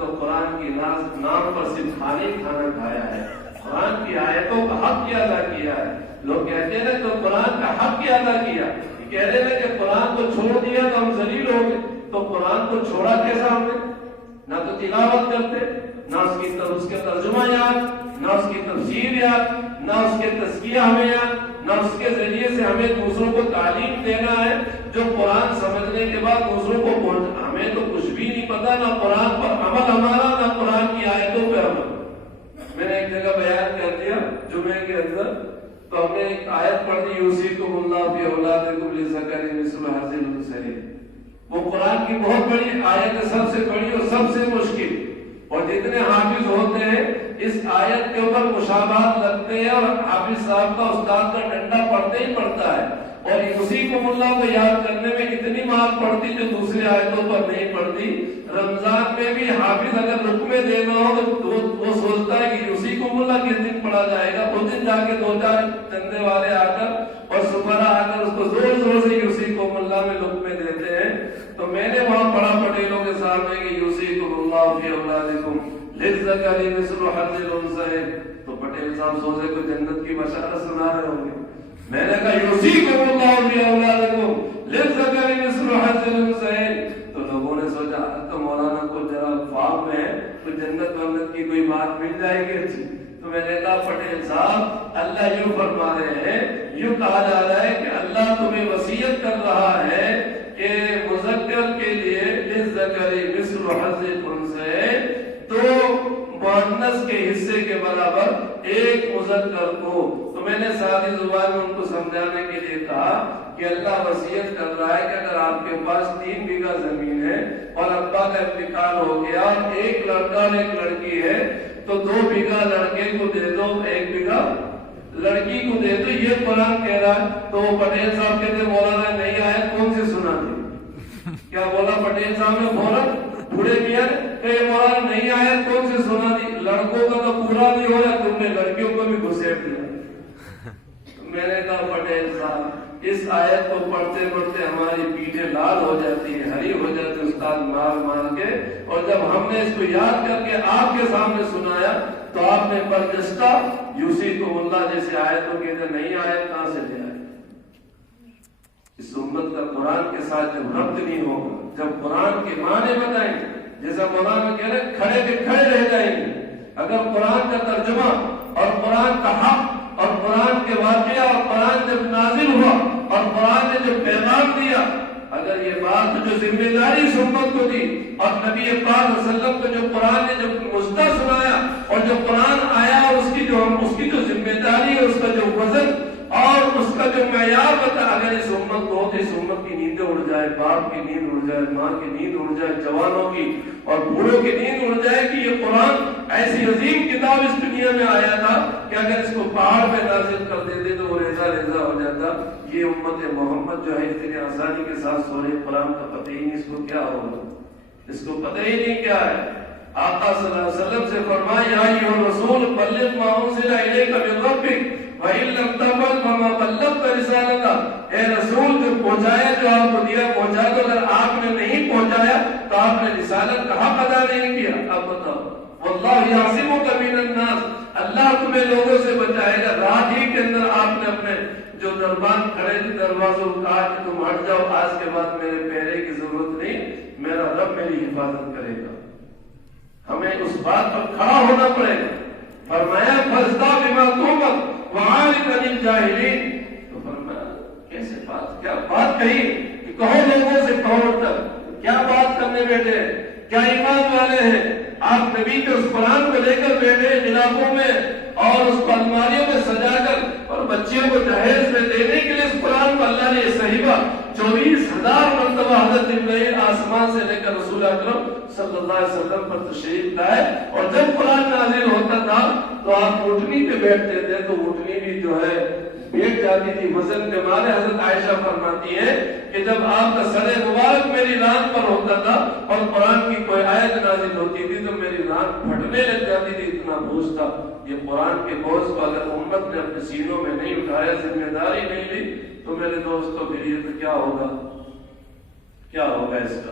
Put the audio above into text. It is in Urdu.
تو قرآن کی نام پر صرف کھانا کھایا ہے، قرآن کی آیتوں کا حق کیا ادا کیا ہے۔ لوگ کہتے ہیں تو قرآن کا حق کیا ادا کیا، کہہ رہے ہیں کہ قرآن کو چھوڑ دیا تو ہم ذلیل ہو گئے۔ تو قرآن کو چھوڑا کیسا ہم نے؟ نہ تو تلاوت کرتے، نہ اس کے ترجمہ یاد، نہ اس کی تفسیر یاد، نہ اس کے تزکیہ ہمیں یاد، نہ اس کے ذریعے سے ہمیں دوسروں کو تعلیم دینا ہے جو قرآن سمجھنے کے بعد دوسروں کو پہنچ۔ ہمیں تو کچھ بھی نہیں پتا، نہ قرآن پر عمل ہمارا، نہ قرآن کی آیتوں پہ عمل۔ میں نے ایک جگہ بیان کر دیا جمعے کے اندر، تو ہم نے ایک آیت پڑھ دی، یوصیکم اللہ فی اولادکم للذکر مثل حظ الانثیین۔ وہ قرآن کی بہت بڑی آیت ہے، سب سے بڑی اور سب سے مشکل، اور جتنے حافظ ہوتے ہیں اس آیت کے اوپر مشابہت لگتے ہیں، اور حافظ صاحب کا استاد کا ڈنڈا پڑتے ہی پڑتا ہے، اور یوصیکم اللہ کو یاد کرنے میں اتنی مار پڑتی جو دوسری آیتوں پر نہیں پڑتی۔ رمضان میں بھی حافظ اگر رکمے دینا ہو تو وہ سوچتا ہے کہ یوصیکم اللہ کس دن پڑھا جائے گا، اس دن جا کے دو چار چندے والے آ کر اور سپرا آ کر اس کو زور زور سے یوصیکم اللہ میں رکمے دیتے ہیں۔ تو میں نے وہاں پڑھا پٹیلوں کے سامنے کہ یوصیکم اللہ فی اولادکم للذکر مثل حظ الانثیین، تو پٹیل صاحب سوچے کوئی جنت کی بشارت سنا رہے ہوں گے۔ میں نے کہا یوصیکم اللہ فی اولادکم للذکر مثل حظ الانثیین، تو لوگوں نے سوچا تو مولانا کو ذرا خواب میں تو جنت ونت کی کوئی بات مل جائے گی اچھی۔ تو میں نے کہا پٹیل صاحب اللہ یوں فرما رہے ہیں، یوں کہا جا رہا ہے کہ اللہ تمہیں وصیت کر رہا ہے کہ مذکر کے لیے للذکر مثل حظ الانثیین، تو مؤنث کے حصے کے برابر ایک مذکر کو۔ تو میں نے سادی زبان میں ان کو سمجھانے کے لیے کہا کہ اللہ وصیت کر رہا ہے کہ اگر آپ کے پاس 3 بیگھہ زمین ہے اور ابا کا انتقال ہو گیا اور ایک لڑکا اور ایک لڑکی ہے، تو 2 بیگھہ لڑکے کو دے دو، 1 بیگھہ لڑکی کو دے دو، یہ قرآن کہہ رہا ہے۔ تو وہ پٹیل صاحب کہتے مولانا نہیں آیا، کون سے سنا دی؟ کیا بولا پٹیل صاحب نے فوراً بوڑھے میاں کہ مولانا نہیں آیا، کون سے سنا دی؟ لڑکوں کا تو پورا نہیں ہو رہا، تم نے لڑکیوں کو بھی گھسیٹ دیا۔ میں نے کہا پٹیل صاحب اس آیت کو پڑھتے پڑھتے ہماری پیٹھیں لال ہو جاتی ہیں، ہری ہو جاتی ہے استاد مار کے، اور جب ہم نے اس کو یاد کر کے آپ کے سامنے سنایا تو آپ نے برجستہ یوصیکم اللہ جیسے آیتوں کے اندر نہیں آیا، کہاں سے لے آئے؟ اس امت کا قرآن کے ساتھ جب ربط نہیں ہوگا، جب قرآن کے معنی بتائیں، جیسا مولانا کہہ رہے کھڑے کے کھڑے رہ جائیں گے۔ اگر قرآن کا ترجمہ اور قرآن کا حق اور قرآن کے واقعہ اور قرآن جب نازل ہوا اور قرآن نے جو پیغام دیا، اگر یہ بات جو ذمہ داری اس امت کو دی اور نبی پاک صلی اللہ علیہ وسلم کو جو قرآن نے جو مجدہ سنایا اور جو قرآن آیا اور اس کی جو ذمہ داری ہے، اس کا جو وزن اور اس کا جو معیار بتا، اگر اس امت کو ہو تو اس امت کی نیندیں اڑ جائے، باپ کی نیند اڑ جائے، ماں کی نیند اڑ جائے، جوانوں کی اور بوڑھوں کی نیند اڑ جائے کہ یہ قرآن ایسی عظیم کتاب اس دنیا میں آیا تھا کہ اگر اس کو پہاڑ پہ نازل کر دیتے تو وہ ریزہ ریزہ ہو جاتا۔ یہ امت محمد جو ہے اتنی آسانی کے ساتھ سورہ قرآن کا پتہ ہی نہیں اس کو کیا ہوگا، اس کو پتہ ہی نہیں کیا ہے۔ آقا صلی اللہ علیہ وسلم سے فرمایا یا ایھا الرسول بلغ ما انزل الیک من ربک وَإِن لَمْ تَفْعَلْ فَمَا بَلَّغْتَ رِسَالَتَهُ، اے رسول جو پہنچایا جو آپ کو دیا پہنچا دو، اگر آپ نے نہیں پہنچایا تو آپ نے رسالت کا حق ادا نہیں کیا۔ اب بتاؤ، وَاللَّهُ يَعْصِمُكَ مِنَ النَّاسِ، اللہ تمہیں لوگوں سے بچائے گا۔ رات ہی کے اندر آپ نے اپنے جو دربان کھڑے تھے دروازوں کو کہا کہ تم ہٹ جاؤ، آج کے بعد میرے پہرے کی ضرورت نہیں، میرا رب میری حفاظت کرے گا۔ ہمیں اس بات پر کھڑا ہونا پڑے گا۔ فرمایا فَاسْتَعْ بِمَا تُؤْمَرُ وَعَارِضْ عَنِ الْجَاهِلِينَ، تو فرمایا کیسے بات، کیا بات کہی کہ کہو لوگوں سے، کہو تک کیا بات کرنے بیٹھے، کیا ایمان والے ہیں آپ نبی کے اس قرآن کو لے کر بیٹھے علاقوں میں اور اس کو الماریوں میں سجا کر اور بچیوں کو جہیز میں دینے کے لیے اس قرآن کو اللہ نے یہ صحیفہ 24,000 مرتبہ حضرت جبرائیل آسمان سے لے کر رسول اکرم صلی اللہ علیہ وسلم پر تشریف لائے، اور جب قرآن نازل ہوتا تھا تو آپ اٹھنی پہ بیٹھتے تھے تو اٹھنی بھی جو ہے بیٹھ جاتی تھی وزن کے مارے۔ حضرت عائشہ فرماتی ہے کہ جب آپ کا سر مبارک میری ران پر ہوتا تھا اور قرآن کی کوئی آیت نازل ہوتی تھی تو میری ران پھٹنے لگ جاتی تھی، اتنا بوجھ تھا۔ یہ قرآن کے بوجھ کو اگر امت نے اپنے سینوں میں نہیں اٹھایا، ذمہ داری نہیں لی، تو میرے دوستوں کے لیے تو کیا ہوگا اس کا